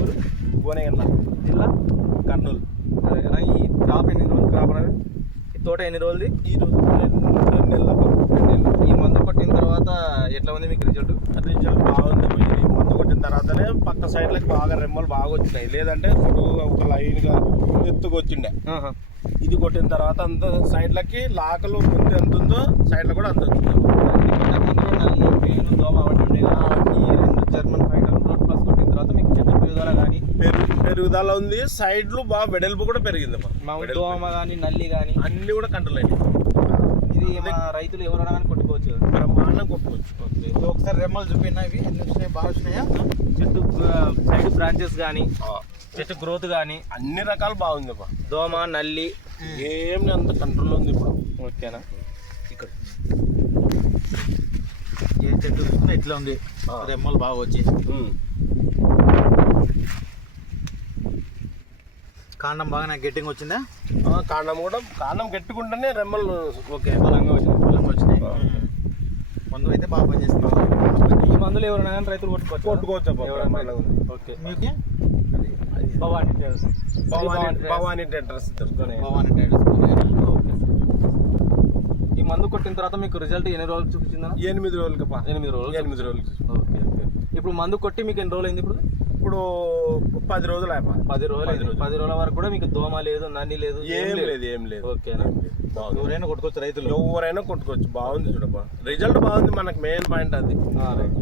ఊరు కోనేగల్ల జిల్లా కర్నూలు. ఈ క్రాప్ ఎన్ని రోజులు క్రాప్ అనేది ఈ తోట ఎన్ని రోజులది? ఈ రోజు 2 నెలల ఈ మందు కొట్టిన తర్వాత ఎట్లా ఉంది మీకు రిజల్ట్? రిజల్ట్ బాగుంది. ఇది మందు కొట్టిన తర్వాతనే పక్క సైడ్లకు బాగా రెమ్మలు బాగా వచ్చినాయి. లేదంటే ఇప్పుడు ఒక లైన్గా ఎత్తుకు వచ్చిండే. ఇది కొట్టిన తర్వాత అంత సైడ్లకి లాకలు ముందు ఎంత ఉందో సైడ్లో కూడా అంత వచ్చింది. దోమ అవన్నీ ఈ 2 జర్మన్ ఫైటర్ రూట్ ప్లస్ కొట్టిన తర్వాత మీకు చెట్టు పెరుగుదల కానీ పెరుగుదల ఉంది. సైడ్లు బాగా వెడల్పు కూడా పెరిగింది. దోమ కానీ నల్లి కానీ అన్ని కూడా కంట్రోల్ అయినాయి. ఇది మా రైతులు ఎవరైనా కానీ కొట్టుకోవచ్చు, బ్రహ్మాండం కొట్టుకోవచ్చు. ఓకే, ఒకసారి రెమ్మలు చూపినా ఇవి ఎన్ని వచ్చినాయి? బాగా వచ్చినాయా? చెట్టు సైడ్ బ్రాంచెస్ కానీ చెట్టు గ్రోత్ కానీ అన్ని రకాలు బాగుంది. దోమ నల్లి ఏం అంత కంట్రోల్ ఉంది ఇప్పుడు. ఓకేనా? ఇక్కడ ఏ చెట్టు చూసుకున్నా ఇట్లా ఉంది, రెమ్మలు బాగా వచ్చి కాండం బాగా గట్టిగా వచ్చిందా? కాండం గట్టిగుంటేనే రెమ్మలు ఓకే బలంగా వచ్చినాయి. మందు అయితే బాగా పనిచేస్తుంది. ఈ మందులు ఎవరైనా కానీ రైతులు కొట్టుకోవచ్చు. ఓకే, మీకు భవానీ ట్రేడర్స్ భవానీ ట్రేడర్స్ ఈ మందు కొట్టిన తర్వాత మీకు రిజల్ట్ ఎన్ని రోజులు చూపించిందా? 8 రోజులకి. 8 రోజులు. ఓకే. ఇప్పుడు మందు కొట్టి మీకు ఎన్ని రోజులు అయింది? ఇప్పుడు 10 రోజులు. 10 రోజుల వరకు కూడా మీకు దోమ లేదు, నల్లి లేదు, ఏం లేదు. ఓకేనా? ఎవరైనా కొట్టుకోవచ్చు, రైతులు ఎవరైనా కొట్టుకోవచ్చు. బాగుంది చూడబ్బా, రిజల్ట్ బాగుంది. మనకు మెయిన్ పాయింట్ అది. రైట్.